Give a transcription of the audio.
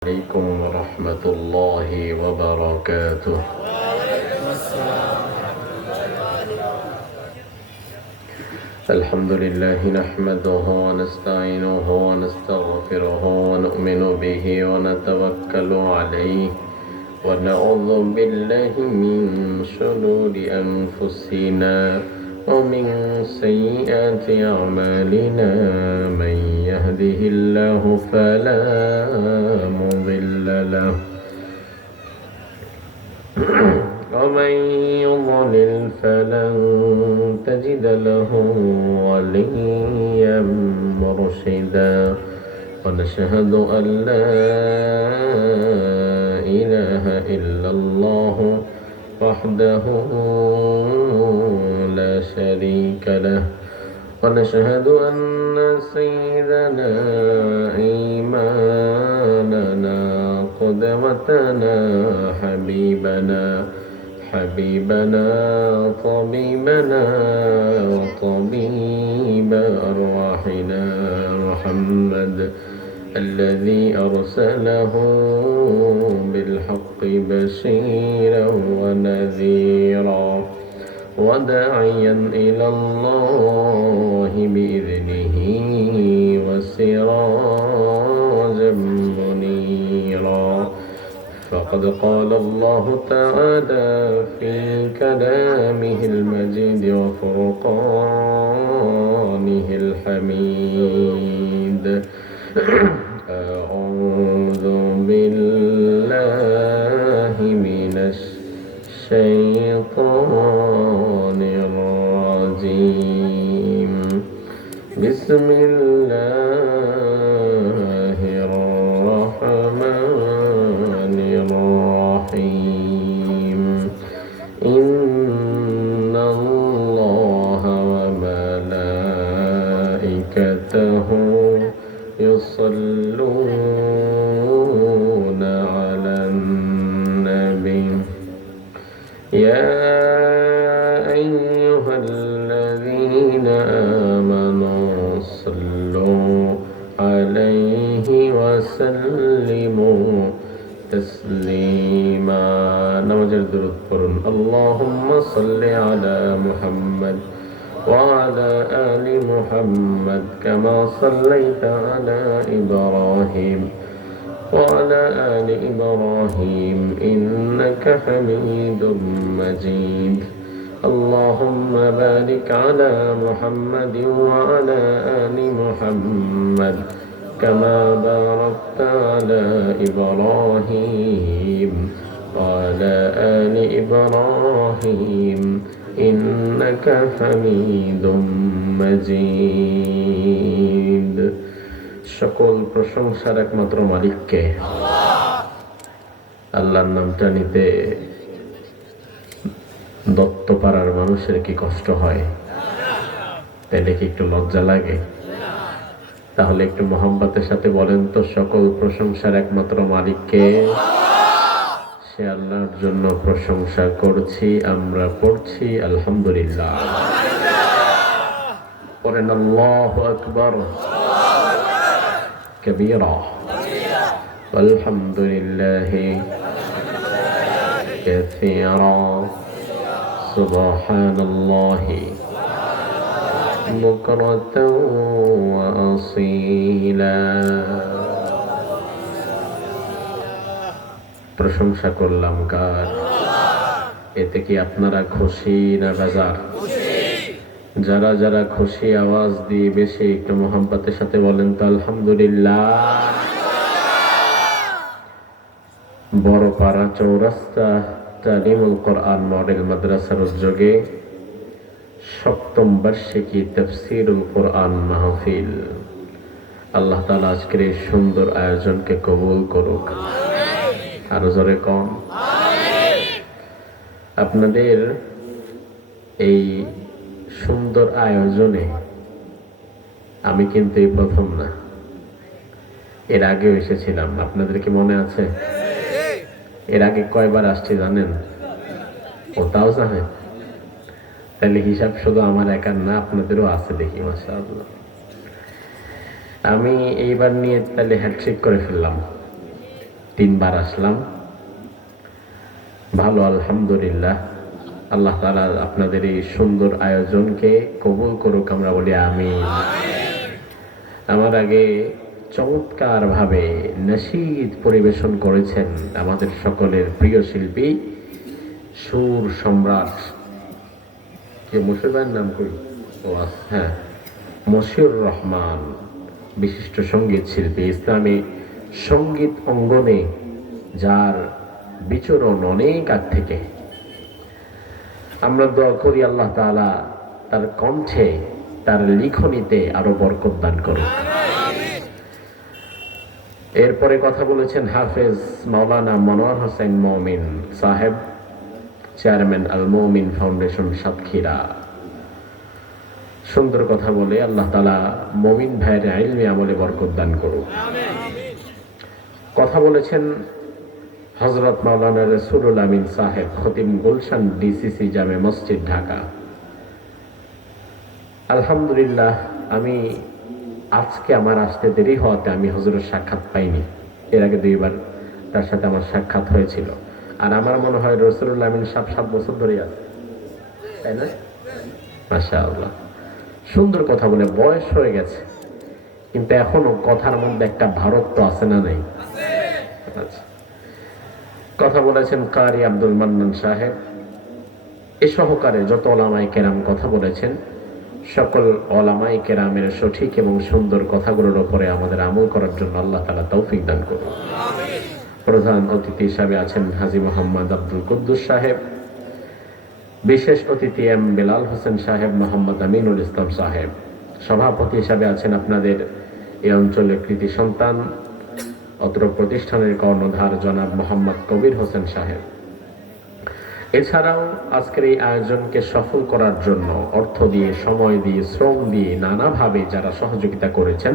عليكم ورحمة الله وبركاته. الحمد لله نحمده ونستعينه ونستغفره ونؤمن به ونتوكل عليه ونعوذ بالله من شرور أنفسنا ومن سيئات أعمالنا. من يهده الله فلا مضل له ومن يضلل فلن تجد له وليا مرشدا. ونشهد أن لا إله إلا الله وحده لا شريك له. ونشهد أن سيدنا إمامنا قدوتنا حبيبنا طبيبنا وطبيب أرواحنا محمد الذي أرسله بالحق بشيرا ونذيرا وداعيا إلى الله بإذنه وسراجا منيرا. فقد قال الله تعالى في كلامه المجيد وفرقانه الحميد: أعوذ بالله من الشيطان الرجيم. بسم الله الرحمن الرحيم. إن الله وملائكته يصلون على النبي يا أيها الذين آمنوا صلوا عليه وسلموا تسليما. نمجر درود قرن. اللهم صل على محمد وعلى آل محمد كما صليت على إبراهيم وعلى آل إبراهيم إنك حميد مجيد. اللهم بارك على محمد وعلى آل محمد كما باركت على إبراهيم وعلى آل إبراهيم إنك حميد مجيد. সকল প্রশংসার একমাত্র মালিককে। আল্লাহর নামটা নিতে দত্তপাড়ার মানুষের কি কষ্ট হয়? তাহলে কি একটু লজ্জা লাগে? তাহলে একটু মহব্বতের সাথে বলেন তো, সকল প্রশংসার একমাত্র মালিককে। সে আল্লাহর জন্য প্রশংসা করছি, আমরা পড়ছি আলহামদুলিল্লাহ। পড়েন আল্লাহু আকবার كبيرا والحمد لله كثيرا سبحان الله بكرة وأصيلا. প্রশংসা করলাম কার? এতে কি আপনারা খুশি না বেজার? যারা যারা খুশি আওয়াজ দিয়ে বেশি একটু মোহাম্মতের সাথে বলেন তো আলহামদুলিল্লাহ। বড়পাড়া চৌরাস্তা তালিমুল কোরআন মডেল মাদ্রাসার উদ্যোগে ৭ম বার্ষিকী তাফসীরুল কোরআন মাহফিল। আল্লাহ তাআলা আজকের এই সুন্দর আয়োজনকে কবুল করুক। আরো জোরে কম। আপনাদের এই সুন্দর আয়োজনে আমি কিন্তু এই প্রথম না, এর আগেও এসেছিলাম। আপনাদের কি মনে আছে? এর আগে কয়বার আসছি জানেন? ও তাও জানেন? তাহলে হিসাব শুধু আমার একার না, আপনাদেরও আছে দেখি মাশাআল্লাহ। আমি এইবার নিয়ে তাহলে হ্যাট্রিক করে ফেললাম। 3বার আসলাম। ভালো, আলহামদুলিল্লাহ। আল্লাহ তাআলা আপনাদের এই সুন্দর আয়োজনকে কবুল করুক, আমরা বলি আমিন। আমার আগে চমৎকার ভাবে নাশীদ পরিবেশন করেছেন আমাদের সকলের প্রিয় শিল্পী, সুর সম্রাট, কে মশিউর ভাইয়ের নাম কই? হ্যাঁ, মশিউর রহমান, বিশিষ্ট সঙ্গীত শিল্পী, ইসলামী সঙ্গীত অঙ্গনে যার বিচরণ অনেক আগ থেকে। আমরা দোয়া করি আল্লাহ তাআলা তার কণ্ঠে, তার লিখনিতে আরো বরকত দান করুন। এরপরে কথা বলেছেন হাফেজ মাওলানা মনোয়ার হোসেন মমিন সাহেব, চেয়ারম্যান আল মমিন ফাউন্ডেশন সাতক্ষীরা। সুন্দর কথা বলে আল্লাহ তাআলা মমিন ভাইয়ের ইলমে আমলে বরকত দান করুন। কথা বলেছেন হযরত মাওলানা রাসূলুল আমিন সাহেব, খতিব গুলশান ডিসিসি জামে মসজিদ, ঢাকা। আলহামদুলিল্লাহ, আমি আজকে আমার আসতে দেরি হওয়াতে আমি হুজুরের সাক্ষাৎ পাইনি। এর আগে 2বার তার সাথে আমার সাক্ষাৎ হয়েছিল। আর আমার মনে হয় রাসূলুল আমিন সাহেব 7 বছর ধরে আছে, তাই না? মাশাআল্লাহ, সুন্দর কথা বলে বয়স হয়ে গেছে, কিন্তু এখনো কথার মধ্যে একটা ভারত্ব আছে না নাই? আচ্ছা। কথা বলেছেন কারি আব্দুল মান্নান সাহেব। এ সহকারে যত ওলামায়ে কেরাম কথা বলেছেন, সকল ওলামায়ে কেরামের সঠিক এবং সুন্দর কথাগুলোর উপরে আমাদের আমল করার জন্য আল্লাহ তাআলা তৌফিক দান করুন। প্রধান অতিথি হিসাবে আছেন হাজী মোহাম্মদ আব্দুল কুদ্দুস সাহেব, বিশেষ অতিথি এম বেলাল হোসেন সাহেব, মোহাম্মদ আমিনুল ইসলাম সাহেব। সভাপতি হিসাবে আছেন আপনাদের এই অঞ্চলের কৃতি সন্তান, অত্র প্রতিষ্ঠানের কর্ণধার জনাব মোহাম্মদ কবির হোসেন সাহেব। এছাড়াও আজকের এই আয়োজনকে সফল করার জন্য অর্থ দিয়ে, সময় দিয়ে, শ্রম দিয়ে, নানাভাবে যারা সহযোগিতা করেছেন